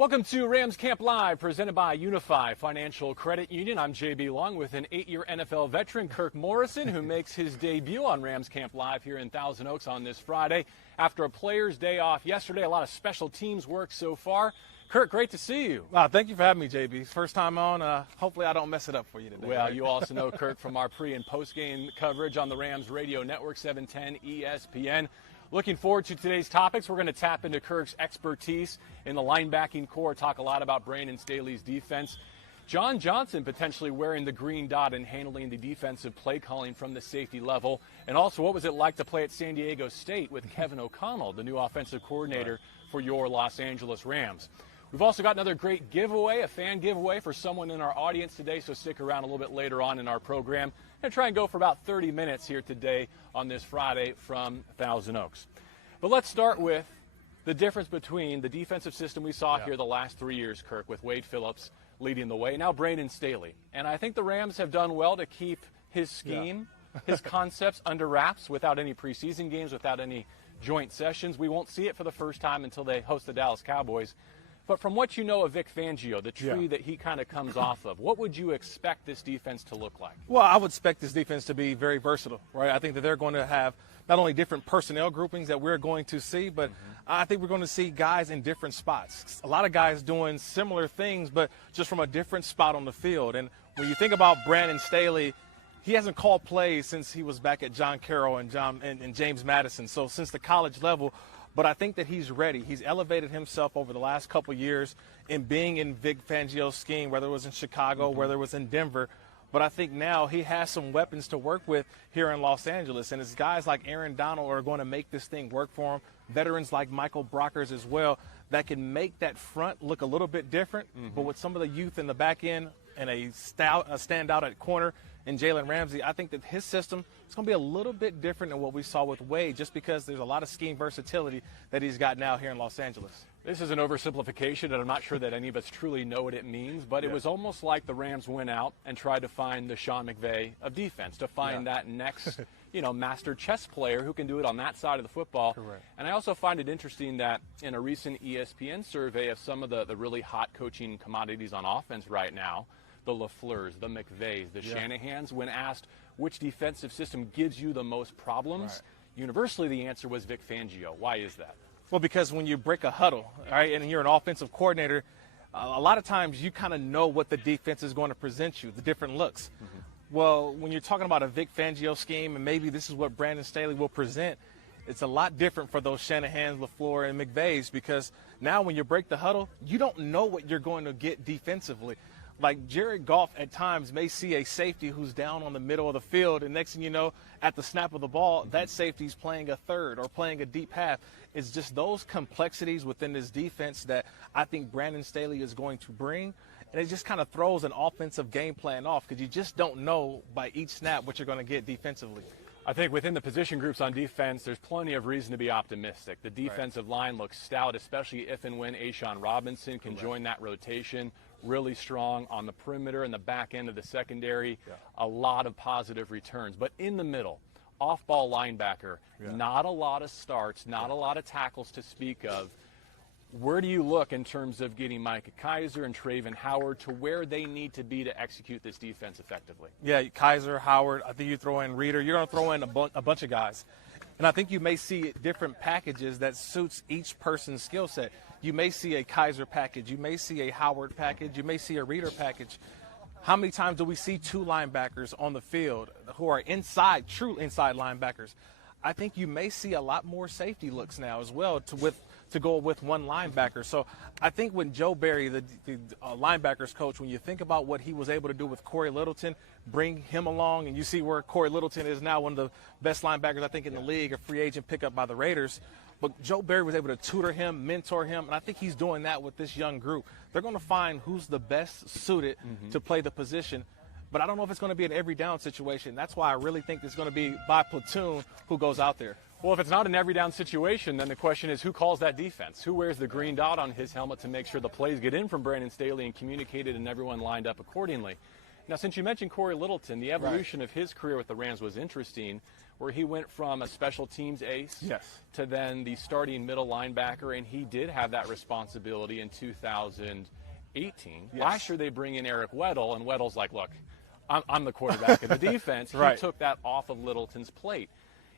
Welcome to Rams Camp Live, presented by UNIFY Financial Credit Union. I'm JB Long with an 8-year NFL veteran, Kirk Morrison, who makes his debut on Rams Camp Live here in Thousand Oaks on this Friday. After a player's day off yesterday, a lot of special teams work so far. Kirk, great to see you. Thank you for having me, JB. First time on. Hopefully I don't mess it up for you today. Well, right? You also know Kirk from our pre- and post-game coverage on the Rams Radio Network, 710 ESPN. Looking forward to today's topics. We're going to tap into Kirk's expertise in the linebacking core, talk a lot about Brandon Staley's defense. John Johnson potentially wearing the green dot and handling the defensive play calling from the safety level. And also, what was it like to play at San Diego State with Kevin O'Connell, the new offensive coordinator for your Los Angeles Rams? We've also got another great giveaway, a fan giveaway for someone in our audience today, so stick around a little bit later on in our program. I'm going to try and go for about 30 minutes here today on this Friday from Thousand Oaks. But let's start with the difference between the defensive system we saw here the last 3 years, Kirk, with Wade Phillips leading the way, now Brandon Staley. And I think the Rams have done well to keep his scheme, his concepts under wraps without any preseason games, without any joint sessions. We won't see it for the first time until they host the Dallas Cowboys. But from what you know of Vic Fangio, the tree that he kind of comes off of, what would you expect this defense to look like? Well, I would expect this defense to be very versatile, right? I think that they're going to have not only different personnel groupings that we're going to see, but I think we're going to see guys in different spots. A lot of guys doing similar things, but just from a different spot on the field. And when you think about Brandon Staley, he hasn't called plays since he was back at John Carroll and James Madison, so since the college level. But I think that he's ready. He's elevated himself over the last couple years in being in Vic Fangio's scheme, whether it was in Chicago, whether it was in Denver. But I think now he has some weapons to work with here in Los Angeles. And it's guys like Aaron Donald are going to make this thing work for him. Veterans like Michael Brockers as well that can make that front look a little bit different. But with some of the youth in the back end and a standout at corner in Jalen Ramsey, I think that his system is going to be a little bit different than what we saw with Wade, just because there's a lot of scheme versatility that he's got now here in Los Angeles. This is an oversimplification, and I'm not sure that any of us truly know what it means, but it was almost like the Rams went out and tried to find the Sean McVay of defense, to find that next, master chess player who can do it on that side of the football. Correct. And I also find it interesting that in a recent ESPN survey of some of the really hot coaching commodities on offense right now, the LaFleurs, the McVays, the Shanahans, when asked which defensive system gives you the most problems, universally the answer was Vic Fangio. Why is that? Well, because when you break a huddle, right, and you're an offensive coordinator, a lot of times you kind of know what the defense is going to present you, the different looks. Well, when you're talking about a Vic Fangio scheme, and maybe this is what Brandon Staley will present, it's a lot different for those Shanahans, LaFleur, and McVays, because now when you break the huddle, you don't know what you're going to get defensively. Like Jared Goff at times may see a safety who's down on the middle of the field, and next thing you know, at the snap of the ball, that safety's playing a third or playing a deep half. It's just those complexities within this defense that I think Brandon Staley is going to bring, and it just kind of throws an offensive game plan off because you just don't know by each snap what you're going to get defensively. I think within the position groups on defense, there's plenty of reason to be optimistic. The defensive line looks stout, especially if and when A'Shawn Robinson can join that rotation. Really strong on the perimeter and the back end of the secondary. A lot of positive returns. But in the middle, off-ball linebacker, not a lot of starts, not a lot of tackles to speak of. Where do you look in terms of getting Micah Kiser and Traven Howard to where they need to be to execute this defense effectively? Yeah, Kiser, Howard, I think you throw in Reeder. You're going to throw in a bunch of guys. And I think you may see different packages that suits each person's skill set. You may see a Kiser package. You may see a Howard package. You may see a Reeder package. How many times do we see two linebackers on the field who are inside, true inside linebackers? I think you may see a lot more safety looks now as well to go with one linebacker. So I think when Joe Barry, the linebackers coach, when you think about what he was able to do with Corey Littleton, bring him along, and you see where Corey Littleton is now, one of the best linebackers I think in the league, a free agent pickup by the Raiders. But Joe Barry was able to tutor him, mentor him, and I think he's doing that with this young group. They're going to find who's the best suited to play the position. But I don't know if it's going to be an every down situation. That's why I really think it's going to be by platoon who goes out there. Well, if it's not an every down situation, then the question is who calls that defense? Who wears the green dot on his helmet to make sure the plays get in from Brandon Staley and communicated and everyone lined up accordingly? Now, since you mentioned Corey Littleton, the evolution of his career with the Rams was interesting. where he went from a special teams ace Yes. to then the starting middle linebacker, and he did have that responsibility in 2018. Yes. Last year they bring in Eric Weddle, and Weddle's like, look, I'm the quarterback of the defense. Right. He took that off of Littleton's plate.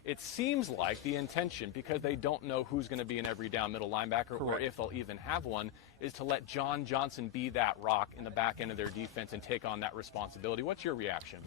It seems like the intention, because they don't know who's going to be an every down middle linebacker or if they'll even have one, is to let John Johnson be that rock in the back end of their defense and take on that responsibility. What's your reaction?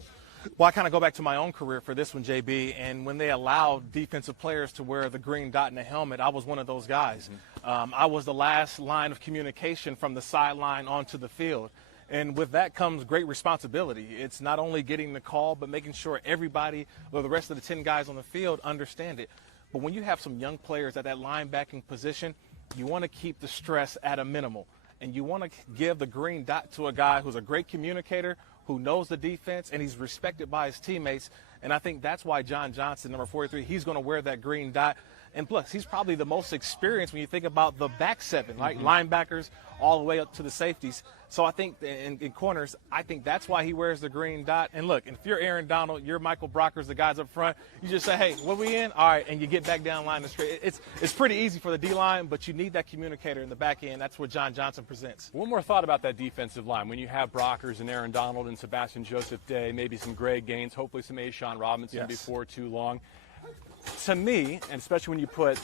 Well, I kind of go back to my own career for this one, JB, and when they allowed defensive players to wear the green dot in the helmet, I was one of those guys. I was the last line of communication from the sideline onto the field. And with that comes great responsibility. It's not only getting the call, but making sure everybody, or the rest of the 10 guys on the field, understand it. But when you have some young players at that linebacking position, you want to keep the stress at a minimal. And you want to give the green dot to a guy who's a great communicator, who knows the defense, and he's respected by his teammates. And I think that's why John Johnson, number 43, he's going to wear that green dot. And plus, he's probably the most experienced when you think about the back seven, like linebackers all the way up to the safeties. So I think in corners, I think that's why he wears the green dot. And look, if you're Aaron Donald, you're Michael Brockers, the guys up front, you just say, hey, what we in? All right, and you get back down line and straight. It's pretty easy for the D-line, but you need that communicator in the back end. That's what John Johnson presents. One more thought about that defensive line. When you have Brockers and Aaron Donald and Sebastian Joseph Day, maybe some Greg Gaines, hopefully some Ashawn Robinson before too long. To me, and especially when you put,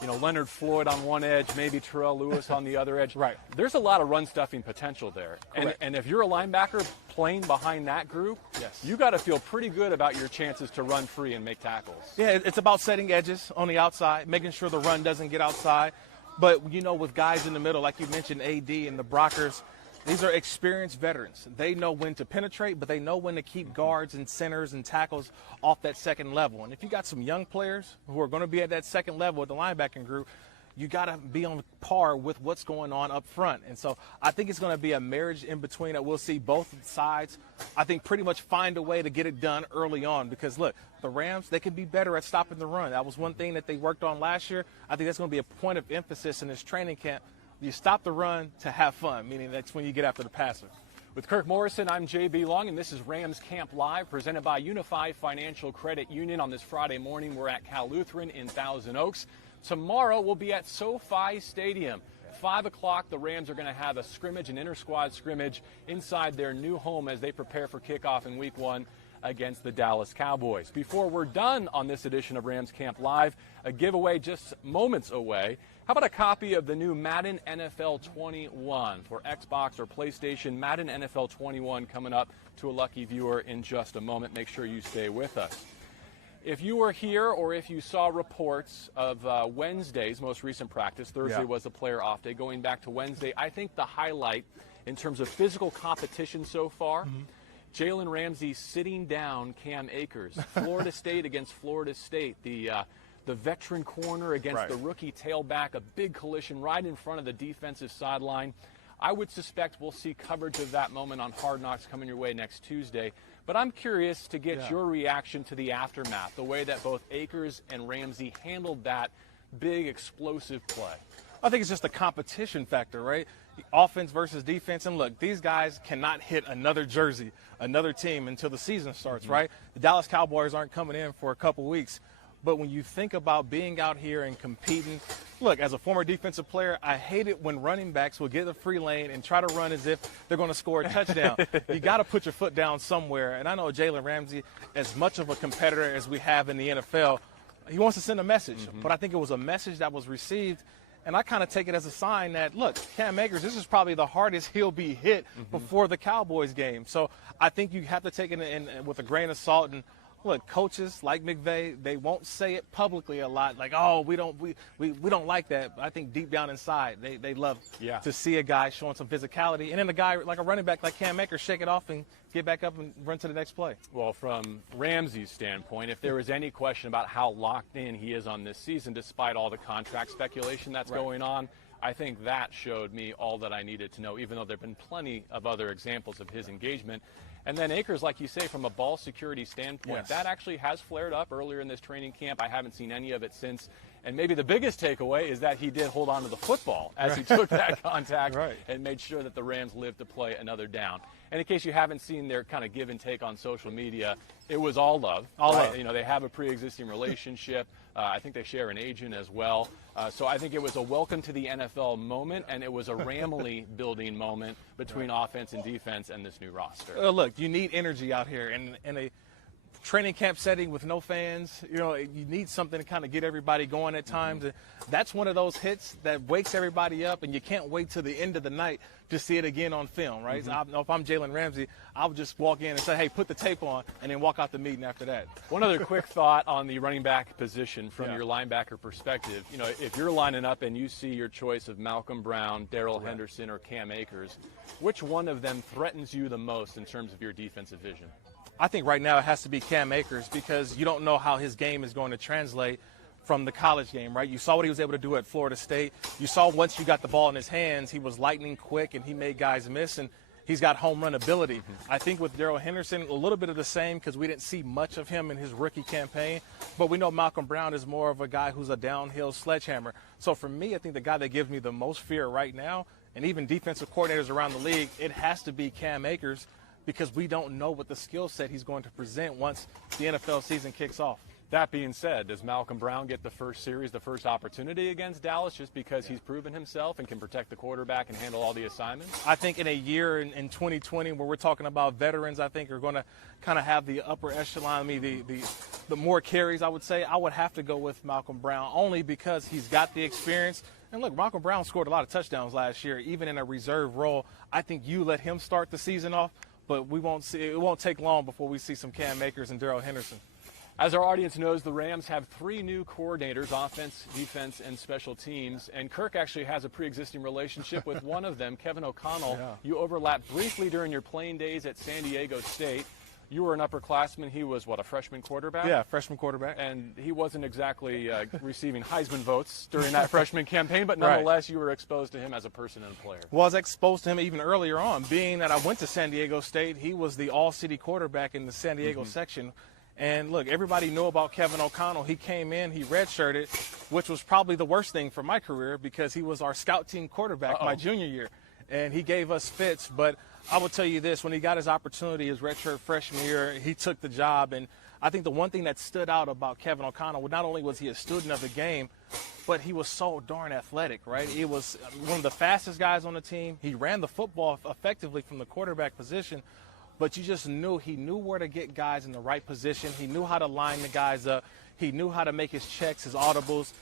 Leonard Floyd on one edge, maybe Terrell Lewis on the other edge, Right. There's a lot of run-stuffing potential there. And if you're a linebacker playing behind that group, you got to feel pretty good about your chances to run free and make tackles. Yeah, it's about setting edges on the outside, making sure the run doesn't get outside. But, with guys in the middle, like you mentioned, AD and the Brockers, these are experienced veterans. They know when to penetrate, but they know when to keep guards and centers and tackles off that second level. And if you got some young players who are going to be at that second level with the linebacking group, you got to be on par with what's going on up front. And so I think it's going to be a marriage in between that we'll see both sides, I think, pretty much find a way to get it done early on. Because, look, the Rams, they can be better at stopping the run. That was one thing that they worked on last year. I think that's going to be a point of emphasis in this training camp. You stop the run to have fun, meaning that's when you get after the passer. With Kirk Morrison, I'm JB Long, and this is Rams Camp Live, presented by UNIFY Financial Credit Union. On this Friday morning, we're at Cal Lutheran in Thousand Oaks. Tomorrow, we'll be at SoFi Stadium. 5 o'clock, the Rams are going to have a scrimmage, an inter-squad scrimmage, inside their new home as they prepare for kickoff in Week 1 against the Dallas Cowboys. Before we're done on this edition of Rams Camp Live, a giveaway just moments away. How about a copy of the new Madden NFL 21 for Xbox or PlayStation? Madden NFL 21 coming up to a lucky viewer in just a moment. Make sure you stay with us. If you were here or if you saw reports of Wednesday's most recent practice, Thursday was a player off day, going back to Wednesday, I think the highlight in terms of physical competition so far, Jalen Ramsey sitting down Cam Akers. Florida State against Florida State. The veteran corner against the rookie tailback, a big collision right in front of the defensive sideline. I would suspect we'll see coverage of that moment on Hard Knocks coming your way next Tuesday. But I'm curious to get your reaction to the aftermath, the way that both Akers and Ramsey handled that big explosive play. I think it's just a competition factor, right? Offense versus defense. And look, these guys cannot hit another jersey, another team until the season starts, right? The Dallas Cowboys aren't coming in for a couple weeks. But when you think about being out here and competing, look, as a former defensive player, I hate it when running backs will get the free lane and try to run as if they're going to score a touchdown. You got to put your foot down somewhere. And I know Jalen Ramsey, as much of a competitor as we have in the NFL, he wants to send a message. But I think it was a message that was received. And I kind of take it as a sign that, look, Cam Akers, this is probably the hardest he'll be hit before the Cowboys game. So I think you have to take it in with a grain of salt. And look, coaches like McVay, they won't say it publicly a lot, like, oh, we don't like that. But I think deep down inside, they love to see a guy showing some physicality. And then a guy like a running back like Cam Akers shake it off and get back up and run to the next play. Well, from Ramsey's standpoint, if there was any question about how locked in he is on this season, despite all the contract speculation that's going on, I think that showed me all that I needed to know, even though there have been plenty of other examples of his engagement. And then Akers, like you say, from a ball security standpoint, that actually has flared up earlier in this training camp. I haven't seen any of it since. And maybe the biggest takeaway is that he did hold on to the football as he took that contact and made sure that the Rams lived to play another down. And in case you haven't seen their kind of give and take on social media, it was all love. All right? love. You know, they have a pre-existing relationship. I think they share an agent as well. So I think it was a welcome to the NFL moment, and it was a Ramley building moment between offense and defense and this new roster. Look, you need energy out here, in a training camp setting with no fans. You know, you need something to kind of get everybody going at times. And that's one of those hits that wakes everybody up, and you can't wait till the end of the night to see it again on film, right? So if I'm Jalen Ramsey, I would just walk in and say, hey, put the tape on, and then walk out the meeting after that. One other quick thought on the running back position from your linebacker perspective. You know, if you're lining up and you see your choice of Malcolm Brown, Darrell Henderson, or Cam Akers, which one of them threatens you the most in terms of your defensive vision? I think right now it has to be Cam Akers, because you don't know how his game is going to translate from the college game, right? You saw what he was able to do at Florida State. You saw once you got the ball in his hands, he was lightning quick and he made guys miss, and he's got home run ability. I think with Darrell Henderson, a little bit of the same, because we didn't see much of him in his rookie campaign. But we know Malcolm Brown is more of a guy who's a downhill sledgehammer. So for me, I think the guy that gives me the most fear right now, and even defensive coordinators around the league, it has to be Cam Akers, because we don't know what the skill set he's going to present once the NFL season kicks off. That being said, does Malcolm Brown get the first series, the first opportunity against Dallas, just because he's proven himself and can protect the quarterback and handle all the assignments? I think in a year in 2020 where we're talking about veterans, I think are going to kind of have the upper echelon, the more carries, I would say. I would have to go with Malcolm Brown, only because he's got the experience. And look, Malcolm Brown scored a lot of touchdowns last year, even in a reserve role. I think you let him start the season off, but we won't see. It won't take long before we see some Cam Akers and Darrell Henderson. As our audience knows, the Rams have 3 new coordinators, offense, defense, and special teams. And Kirk actually has a pre-existing relationship with one of them, Kevin O'Connell. Yeah. You overlapped briefly during your playing days at San Diego State. You were an upperclassman. He was, a freshman quarterback? Yeah, freshman quarterback. And he wasn't exactly receiving Heisman votes during that freshman campaign, but nonetheless, you were exposed to him as a person and a player. Well, I was exposed to him even earlier on. Being that I went to San Diego State, he was the all-city quarterback in the San Diego section. And look, everybody knew about Kevin O'Connell. He came in, he redshirted, which was probably the worst thing for my career, because he was our scout team quarterback my junior year. And he gave us fits. But I will tell you this, when he got his opportunity his redshirt freshman year, he took the job. And I think the one thing that stood out about Kevin O'Connell, well, not only was he a student of the game, but he was so darn athletic, right? He was one of the fastest guys on the team. He ran the football effectively from the quarterback position. But you just knew he knew where to get guys in the right position. He knew how to line the guys up. He knew how to make his checks, his audibles.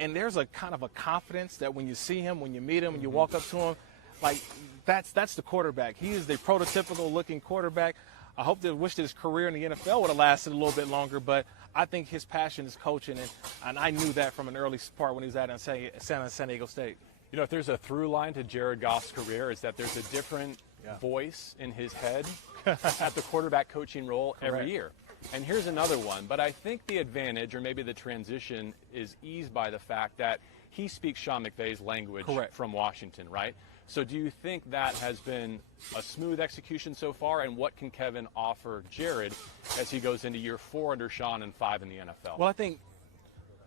And there's a kind of a confidence that when you see him, when you meet him, when you walk up to him, like that's the quarterback. He is the prototypical looking quarterback. I wish that his career in the NFL would have lasted a little bit longer, but I think his passion is coaching, and I knew that from an early part when he was at San Diego State. You know, if there's a through line to Jared Goff's career, is that there's a different voice in his head at the quarterback coaching role every year. And here's another one, but I think the advantage, or maybe the transition, is eased by the fact that he speaks Sean McVay's language from Washington, right? So do you think that has been a smooth execution so far, and what can Kevin offer Jared as he goes into year 4 under Sean and 5 in the NFL? Well, I think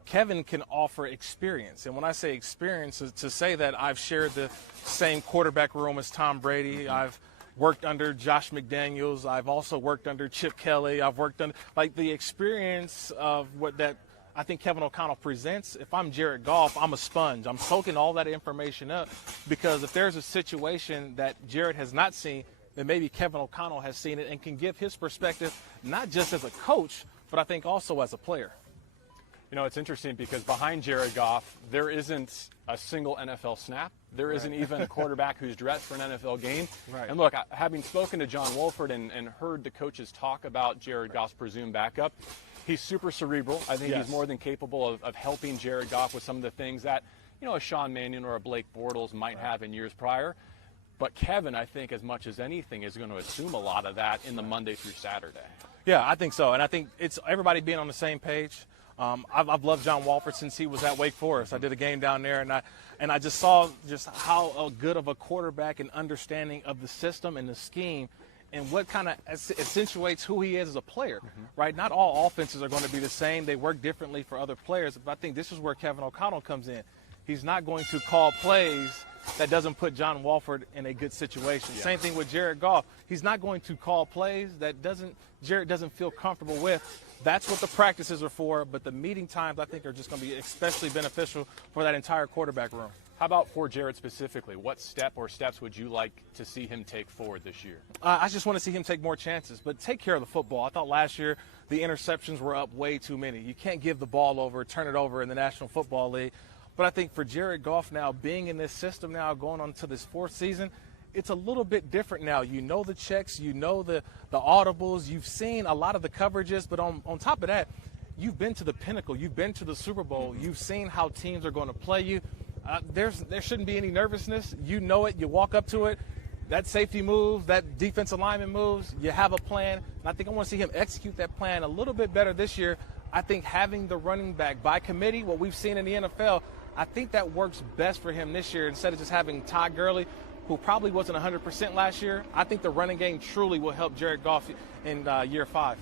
Kevin can offer experience. And when I say experience, to say that I've shared the same quarterback room as Tom Brady, I've worked under Josh McDaniels, I've also worked under Chip Kelly, I've worked under, like, the experience of what that I think Kevin O'Connell presents. If I'm Jared Goff, I'm a sponge. I'm soaking all that information up, because if there's a situation that Jared has not seen, then maybe Kevin O'Connell has seen it and can give his perspective, not just as a coach, but I think also as a player. You know, it's interesting because behind Jared Goff, there isn't a single NFL snap. There isn't even a quarterback who's dressed for an NFL game. And look, having spoken to John Wolford and heard the coaches talk about Jared Goff's presumed backup, he's super cerebral. I think he's more than capable of helping Jared Goff with some of the things that, you know, a Sean Mannion or a Blake Bortles might have in years prior. But Kevin, I think, as much as anything, is going to assume a lot of that in the Monday through Saturday. Yeah, I think so. And I think it's everybody being on the same page. I've loved John Wolford since he was at Wake Forest. I did a game down there, and I just saw just how good of a quarterback and understanding of the system and the scheme, and what kind of accentuates who he is as a player, right? Not all offenses are going to be the same. They work differently for other players, but I think this is where Kevin O'Connell comes in. he's not going to call plays that doesn't put John Walford in a good situation. Yeah. Same thing with Jared Goff. He's not going to call plays that Jared doesn't feel comfortable with. That's what the practices are for, but the meeting times, I think, are just going to be especially beneficial for that entire quarterback room. How about for Jared specifically? What step or steps would you like to see him take forward this year? I just want to see him take more chances, but take care of the football. I thought last year the interceptions were up way too many. You can't give the ball over, turn it over in the National Football League. But I think for Jared Goff now, being in this system now, going on to this 4th season, it's a little bit different now. You know the checks, you know the audibles, you've seen a lot of the coverages, but on top of that, you've been to the pinnacle, you've been to the Super Bowl, you've seen how teams are going to play you. There shouldn't be any nervousness. You know it, you walk up to it, that safety moves, that defensive lineman moves, you have a plan, and I think I want to see him execute that plan a little bit better this year. I think having the running back by committee, what we've seen in the NFL, I think that works best for him this year instead of just having Todd Gurley, who probably wasn't 100% last year. I think the running game truly will help Jared Goff in year 5.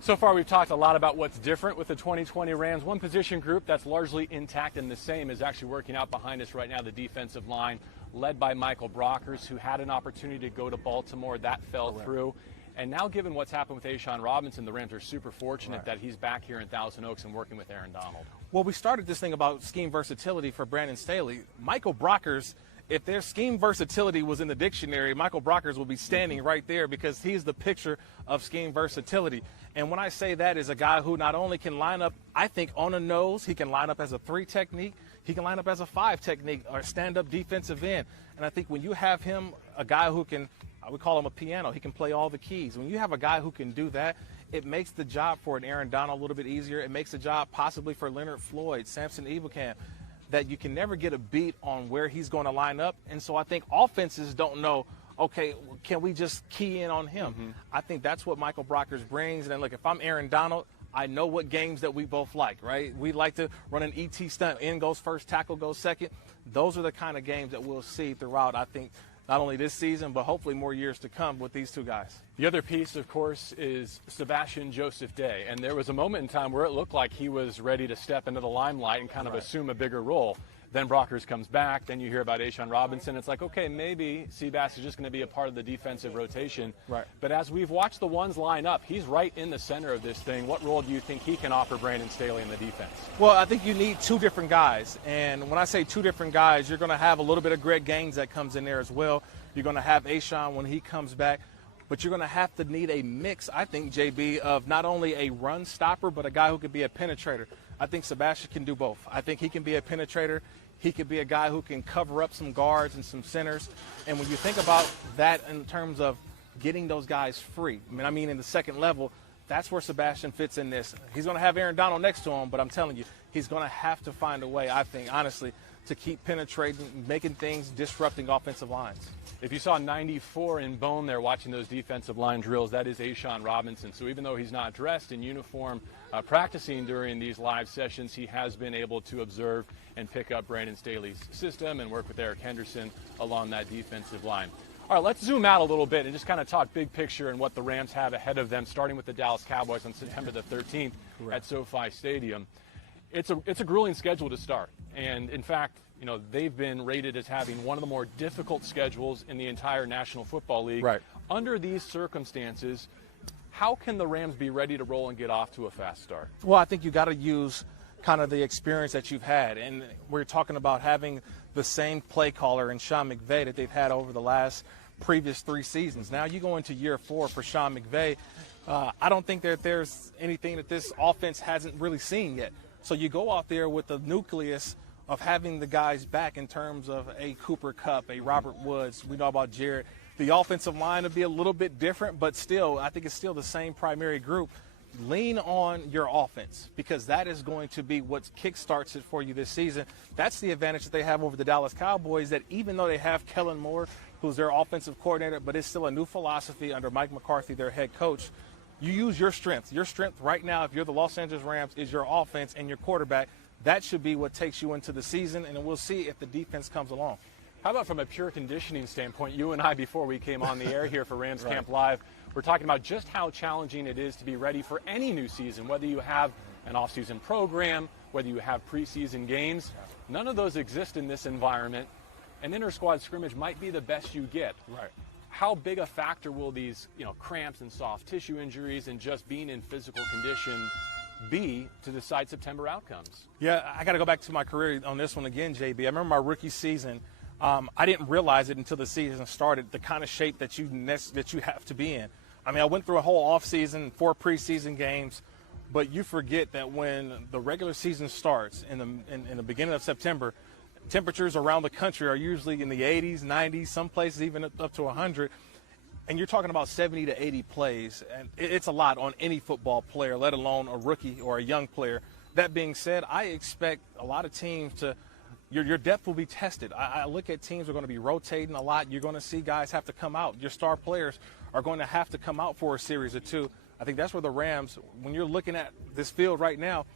So far, we've talked a lot about what's different with the 2020 Rams. One position group that's largely intact and the same is actually working out behind us right now, the defensive line, led by Michael Brockers, who had an opportunity to go to Baltimore. That fell through. And now, given what's happened with A'Shawn Robinson, the Rams are super fortunate that he's back here in Thousand Oaks and working with Aaron Donald. Well, we started this thing about scheme versatility for Brandon Staley. Michael Brockers, if their scheme versatility was in the dictionary, Michael Brockers will be standing right there because he's the picture of scheme versatility. And when I say that, is a guy who not only can line up, I think, on a nose, he can line up as a 3 technique, he can line up as a 5 technique or stand-up defensive end. And I think when you have him, a guy who can, I would call him a piano, he can play all the keys. When you have a guy who can do that, it makes the job for an Aaron Donald a little bit easier. It makes the job possibly for Leonard Floyd, Samson Ebukam, that you can never get a beat on where he's going to line up. And so I think offenses don't know, okay, can we just key in on him? I think that's what Michael Brockers brings. And then, look, if I'm Aaron Donald, I know what games that we both like, right? We like to run an ET stunt. In goes first, tackle goes second. Those are the kind of games that we'll see throughout, I think, not only this season, but hopefully more years to come with these two guys. The other piece, of course, is Sebastian Joseph Day. And there was a moment in time where it looked like he was ready to step into the limelight and kind of assume a bigger role. Then Brockers comes back. Then you hear about A'Shawn Robinson. It's like, okay, maybe Seabass is just going to be a part of the defensive rotation. Right. But as we've watched the ones line up, he's right in the center of this thing. What role do you think he can offer Brandon Staley in the defense? Well, I think you need 2 different guys. And when I say 2 different guys, you're going to have a little bit of Greg Gaines that comes in there as well. You're going to have A'Shawn when he comes back. But you're going to have to need a mix, I think, JB, of not only a run stopper, but a guy who could be a penetrator. I think Sebastian can do both. I think he can be a penetrator. He could be a guy who can cover up some guards and some centers. And when you think about that in terms of getting those guys free, I mean in the second level, that's where Sebastian fits in this. He's going to have Aaron Donald next to him, but I'm telling you, he's going to have to find a way, I think, honestly, to keep penetrating, making things, disrupting offensive lines. If you saw 94 in bone there watching those defensive line drills, that is A'Shawn Robinson. So even though he's not dressed in uniform practicing during these live sessions, he has been able to observe and pick up Brandon Staley's system and work with Eric Henderson along that defensive line. All right, let's zoom out a little bit and just kind of talk big picture and what the Rams have ahead of them, starting with the Dallas Cowboys on September the 13th at SoFi Stadium. It's a grueling schedule to start. And, in fact, you know, they've been rated as having one of the more difficult schedules in the entire National Football League. Right. Under these circumstances, how can the Rams be ready to roll and get off to a fast start? Well, I think you got to use kind of the experience that you've had. And we're talking about having the same play caller in Sean McVay that they've had over the previous 3 seasons. Now you go into year 4 for Sean McVay. I don't think that there's anything that this offense hasn't really seen yet. So you go out there with the nucleus of having the guys back in terms of a Cooper Kupp, a Robert Woods. We know about Jared. The offensive line will be a little bit different, but still, I think it's still the same primary group. Lean on your offense because that is going to be what kickstarts it for you this season. That's the advantage that they have over the Dallas Cowboys, that even though they have Kellen Moore, who's their offensive coordinator, but it's still a new philosophy under Mike McCarthy, their head coach. You use your strength. Your strength right now, if you're the Los Angeles Rams, is your offense and your quarterback. That should be what takes you into the season, and then we'll see if the defense comes along. How about from a pure conditioning standpoint? You and I, before we came on the air here for Rams Camp Live, we're talking about just how challenging it is to be ready for any new season, whether you have an off-season program, whether you have preseason games. None of those exist in this environment. An inter-squad scrimmage might be the best you get. Right. How big a factor will these, cramps and soft tissue injuries and just being in physical condition be to decide September outcomes? Yeah, I got to go back to my career on this one again, JB. I remember my rookie season. I didn't realize it until the season started, the kind of shape that you have to be in. I mean, I went through a whole offseason, 4 preseason games, but you forget that when the regular season starts in the beginning of September, temperatures around the country are usually in the 80s, 90s, some places even up to 100. And you're talking about 70 to 80 plays. And it's a lot on any football player, let alone a rookie or a young player. That being said, I expect a lot of teams to your depth will be tested. I look at teams are going to be rotating a lot. You're going to see guys have to come out. Your star players are going to have to come out for a series or two. I think that's where the Rams, when you're looking at this field right now,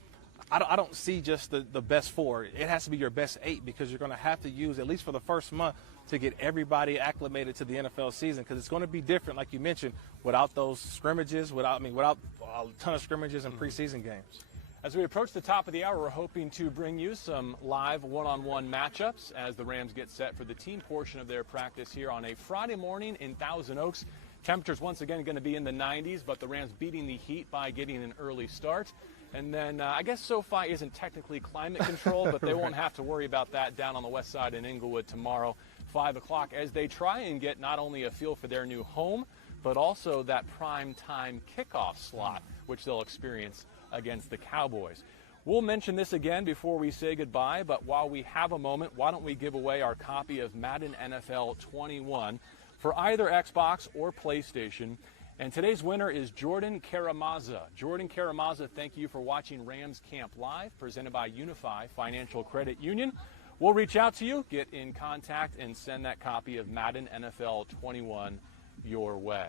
I don't see just the best 4. It has to be your best 8 because you're going to have to use, at least for the first month, to get everybody acclimated to the NFL season because it's going to be different, like you mentioned, without those scrimmages, without a ton of scrimmages and preseason games. As we approach the top of the hour, we're hoping to bring you some live one-on-one matchups as the Rams get set for the team portion of their practice here on a Friday morning in Thousand Oaks. Temperatures once again going to be in the 90s, but the Rams beating the heat by getting an early start. And then I guess SoFi isn't technically climate controlled, but they won't have to worry about that down on the west side in Inglewood tomorrow, 5 o'clock, as they try and get not only a feel for their new home, but also that prime time kickoff slot, which they'll experience against the Cowboys. We'll mention this again before we say goodbye, but while we have a moment, why don't we give away our copy of Madden NFL 21 for either Xbox or PlayStation. And today's winner is Jordan Karamazza. Jordan Karamazza, thank you for watching Rams Camp Live, presented by UNIFY Financial Credit Union. We'll reach out to you, get in contact, and send that copy of Madden NFL 21 your way.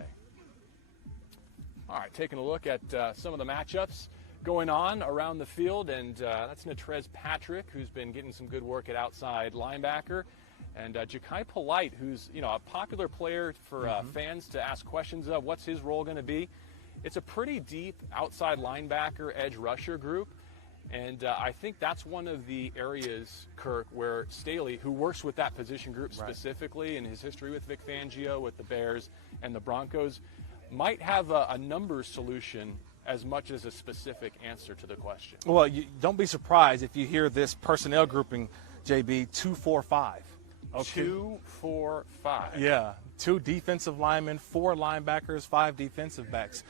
All right, taking a look at some of the matchups going on around the field, and that's Natrez Patrick, who's been getting some good work at outside linebacker. And Ja'Kai Polite, who's a popular player for fans to ask questions of. What's his role going to be? It's a pretty deep outside linebacker, edge rusher group. And I think that's one of the areas, Kirk, where Staley, who works with that position group specifically in his history with Vic Fangio, with the Bears and the Broncos, might have a numbers solution as much as a specific answer to the question. Well, don't be surprised if you hear this personnel grouping, JB, 2-4-5. Okay. 2-4-5. Yeah, 2 defensive linemen, 4 linebackers, 5 defensive backs.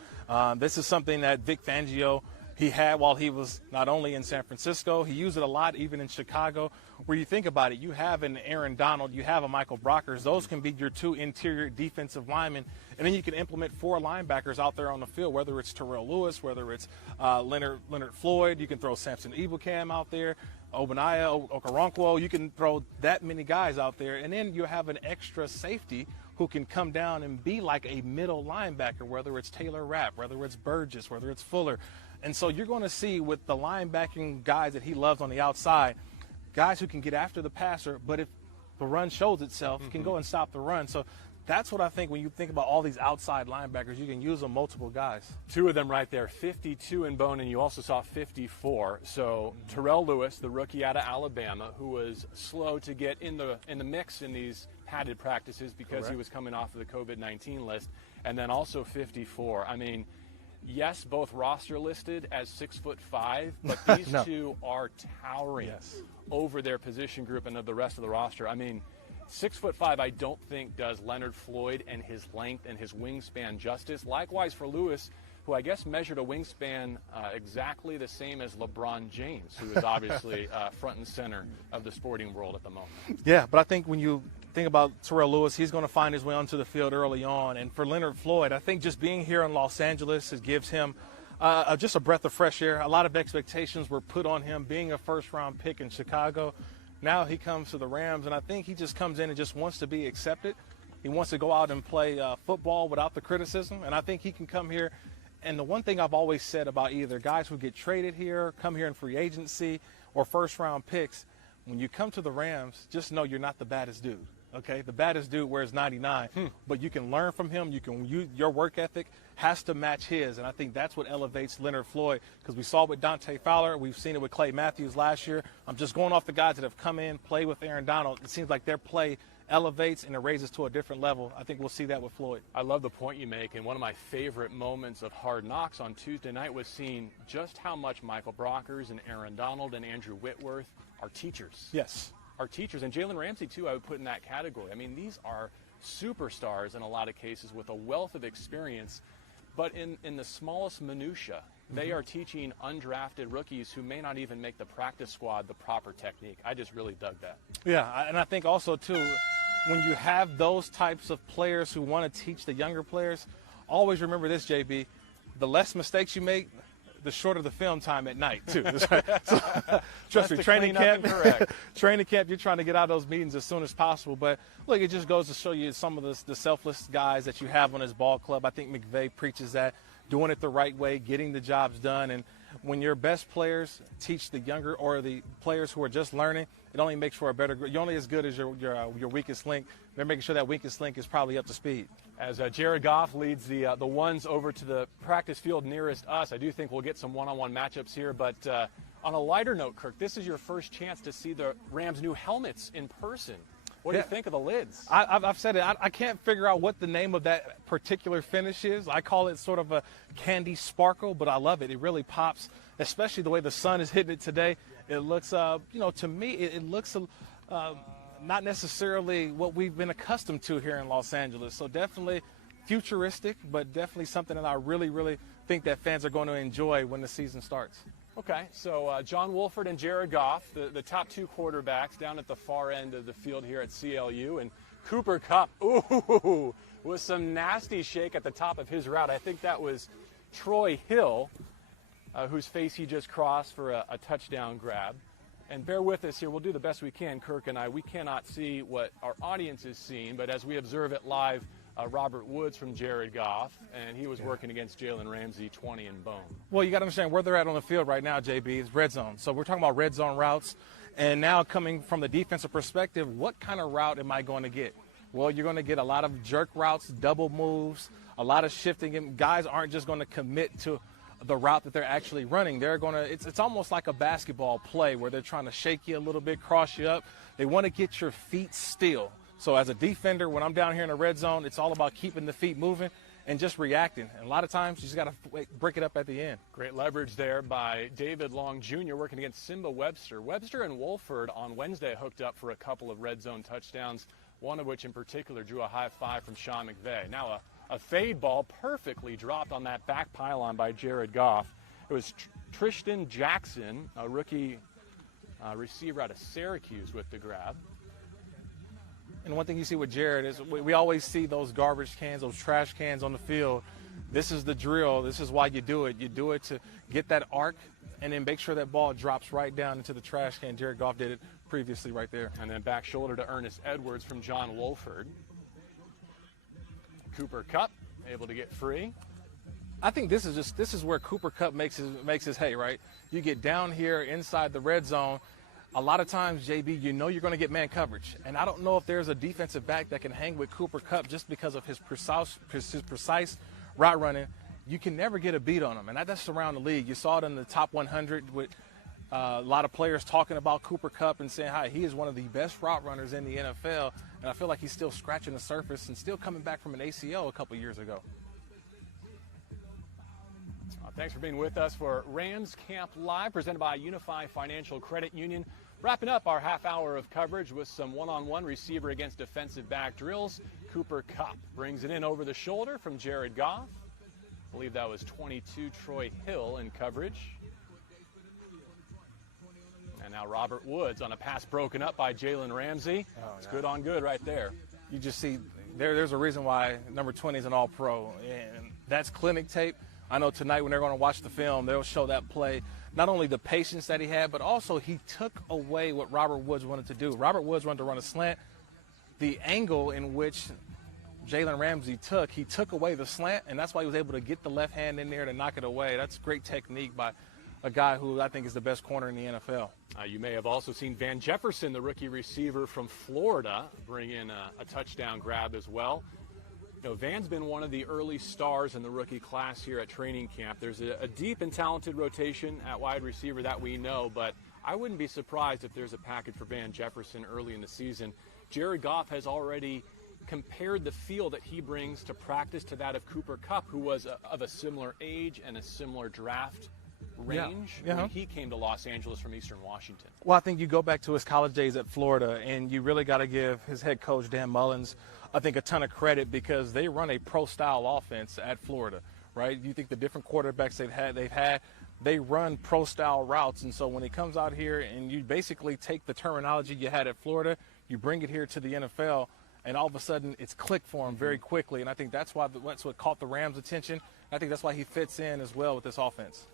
This is something that Vic Fangio, he had while he was not only in San Francisco, he used it a lot even in Chicago. Where you think about it, you have an Aaron Donald, you have a Michael Brockers. Those can be your 2 interior defensive linemen. And then you can implement 4 linebackers out there on the field, whether it's Terrell Lewis, whether it's Leonard Floyd. You can throw Samson Ebukam out there, Obaniah, Okoronkwo. You can throw that many guys out there. And then you have an extra safety who can come down and be like a middle linebacker, whether it's Taylor Rapp, whether it's Burgess, whether it's Fuller. And so you're going to see with the linebacking guys that he loves on the outside, guys who can get after the passer, but if the run shows itself, can go and stop the run. So that's what I think when you think about all these outside linebackers, you can use them multiple guys. 2 of them right there, 52 in bone, and you also saw 54. So Terrell Lewis, the rookie out of Alabama, who was slow to get in the mix in these padded practices because he was coming off of the COVID-19 list, and then also 54. I mean, yes, both roster listed as 6'5", but these 2 are towering over their position group and of the rest of the roster. I mean, 6'5", I don't think does Leonard Floyd and his length and his wingspan justice. Likewise for Lewis, who I guess measured a wingspan exactly the same as LeBron James, who is obviously front and center of the sporting world at the moment. Yeah, but I think when you think about Terrell Lewis, he's going to find his way onto the field early on. And for Leonard Floyd, I think just being here in Los Angeles, it gives him just a breath of fresh air. A lot of expectations were put on him being a first-round pick in Chicago. Now he comes to the Rams, and I think he just comes in and just wants to be accepted. He wants to go out and play football without the criticism, and I think he can come here. And the one thing I've always said about either guys who get traded here, come here in free agency, or first-round picks, when you come to the Rams, just know you're not the baddest dude. Okay, the baddest dude wears 99, but you can learn from him. Your work ethic has to match his, and I think that's what elevates Leonard Floyd, because we saw it with Dante Fowler. We've seen it with Clay Matthews last year. I'm just going off the guys that have come in, played with Aaron Donald. It seems like their play elevates and it raises to a different level. I think we'll see that with Floyd. I love the point you make, and one of my favorite moments of Hard Knocks on Tuesday night was seeing just how much Michael Brockers and Aaron Donald and Andrew Whitworth are teachers. Yes. Are teachers, and Jalen Ramsey too, I would put in that category. I mean, these are superstars in a lot of cases with a wealth of experience, but in the smallest minutia, they are teaching undrafted rookies who may not even make the practice squad the proper technique. I just really dug that. Yeah, and I think also too, when you have those types of players who want to teach the younger players, always remember this, JB, the less mistakes you make, the shorter the film time at night too. So, trust me, training camp, you're trying to get out of those meetings as soon as possible. But look, it just goes to show you some of the selfless guys that you have on this ball club. I think McVay preaches that, doing it the right way, getting the jobs done. And when your best players teach the younger or the players who are just learning, it only makes for a better. You're only as good as your weakest link. They're making sure that weakest link is probably up to speed. As Jared Goff leads the ones over to the practice field nearest us, I do think we'll get some one-on-one matchups here. But on a lighter note, Kirk, this is your first chance to see the Rams' new helmets in person. What do you think of the lids? I've said it. I can't figure out what the name of that particular finish is. I call it sort of a candy sparkle, but I love it. It really pops, especially the way the sun is hitting it today. It looks, to me, it looks not necessarily what we've been accustomed to here in Los Angeles. So definitely futuristic, but definitely something that I really, really think that fans are going to enjoy when the season starts. Okay, so John Wolford and Jared Goff, the top two quarterbacks down at the far end of the field here at CLU, and Cooper Kupp, ooh, with some nasty shake at the top of his route. I think that was Troy Hill, whose face he just crossed for a touchdown grab. And bear with us here. We'll do the best we can, Kirk and I. We cannot see what our audience is seeing, but as we observe it live, Robert Woods from Jared Goff, and he was working against Jalen Ramsey, 20 and bone. Well, you got to understand where they're at on the field right now, JB, is red zone. So we're talking about red zone routes. And now coming from the defensive perspective, what kind of route am I going to get? Well, you're going to get a lot of jerk routes, double moves, a lot of shifting. And guys aren't just going to commit to the route that they're actually running. They're going to, it's almost like a basketball play where they're trying to shake you a little bit, cross you up. They want to get your feet still. So as a defender, when I'm down here in the red zone, it's all about keeping the feet moving and just reacting. And a lot of times, you just got to break it up at the end. Great leverage there by David Long Jr. working against Simba Webster. Webster and Wolford on Wednesday hooked up for a couple of red zone touchdowns, one of which in particular drew a high five from Sean McVay. Now a fade ball perfectly dropped on that back pylon by Jared Goff. It was Tristan Jackson, a rookie receiver out of Syracuse, with the grab. And one thing you see with Jared is we always see those garbage cans, those trash cans on the field. This is the drill. This is why you do it. You do it to get that arc and then make sure that ball drops right down into the trash can. Jared Goff did it previously right there. And then back shoulder to Ernest Edwards from John Wolford. Cooper Kupp able to get free. I think this is where Cooper Kupp makes his hay, right? You get down here inside the red zone. A lot of times, JB, you know you're going to get man coverage. And I don't know if there's a defensive back that can hang with Cooper Kupp just because of his precise route running. You can never get a beat on him. And that's around the league. You saw it in the top 100 with a lot of players talking about Cooper Kupp and saying how he is one of the best route runners in the NFL. And I feel like he's still scratching the surface and still coming back from an ACL a couple years ago. Thanks for being with us for Rams Camp Live, presented by UNIFY Financial Credit Union. Wrapping up our half hour of coverage with some one-on-one receiver against defensive back drills. Cooper Kupp brings it in over the shoulder from Jared Goff. I believe that was 22 Troy Hill in coverage. And now Robert Woods on a pass broken up by Jalen Ramsey. It's good on good right there. You just see there's a reason why number 20 is an all-pro. And that's clinic tape. I know tonight when they're going to watch the film, they'll show that play, not only the patience that he had, but also he took away what Robert Woods wanted to do. Robert Woods wanted to run a slant. The angle in which Jalen Ramsey he took away the slant, and that's why he was able to get the left hand in there to knock it away. That's great technique by a guy who I think is the best corner in the NFL. You may have also seen Van Jefferson, the rookie receiver from Florida, bring in a touchdown grab as well. You know, Van's been one of the early stars in the rookie class here at training camp. There's a deep and talented rotation at wide receiver that we know, but I wouldn't be surprised if there's a package for Van Jefferson early in the season. Jared Goff has already compared the feel that he brings to practice to that of Cooper Kupp, who was of a similar age and a similar draft range when he came to Los Angeles from Eastern Washington. Well, I think you go back to his college days at Florida, and you really got to give his head coach, Dan Mullins, I think a ton of credit because they run a pro-style offense at Florida, right? You think the different quarterbacks they run pro-style routes, and so when he comes out here and you basically take the terminology you had at Florida, you bring it here to the NFL, and all of a sudden it's clicked for him very quickly, and I think that's what caught the Rams' attention. I think that's why he fits in as well with this offense.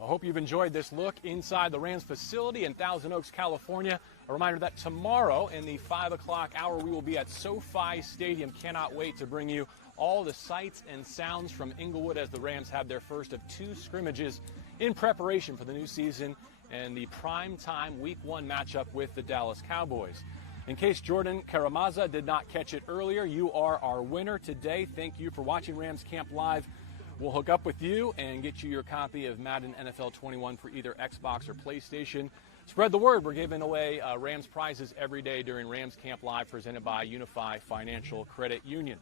I hope you've enjoyed this look inside the Rams facility in Thousand Oaks, California. A reminder that tomorrow in the 5 o'clock hour we will be at SoFi Stadium. Cannot wait to bring you all the sights and sounds from Inglewood as the Rams have their first of 2 scrimmages in preparation for the new season and the prime-time Week 1 matchup with the Dallas Cowboys. In case Jordan Karamaza did not catch it earlier, you are our winner today. Thank you for watching Rams Camp Live. We'll hook up with you and get you your copy of Madden NFL 21 for either Xbox or PlayStation. Spread the word. We're giving away Rams prizes every day during Rams Camp Live, presented by UNIFY Financial Credit Union.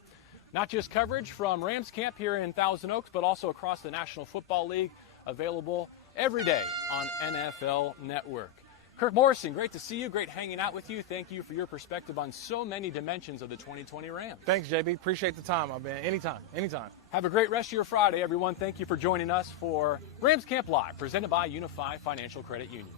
Not just coverage from Rams Camp here in Thousand Oaks, but also across the National Football League, available every day on NFL Network. Kirk Morrison, great to see you. Great hanging out with you. Thank you for your perspective on so many dimensions of the 2020 Rams. Thanks, JB. Appreciate the time, my man. Anytime. Have a great rest of your Friday, everyone. Thank you for joining us for Rams Camp Live, presented by UNIFY Financial Credit Union.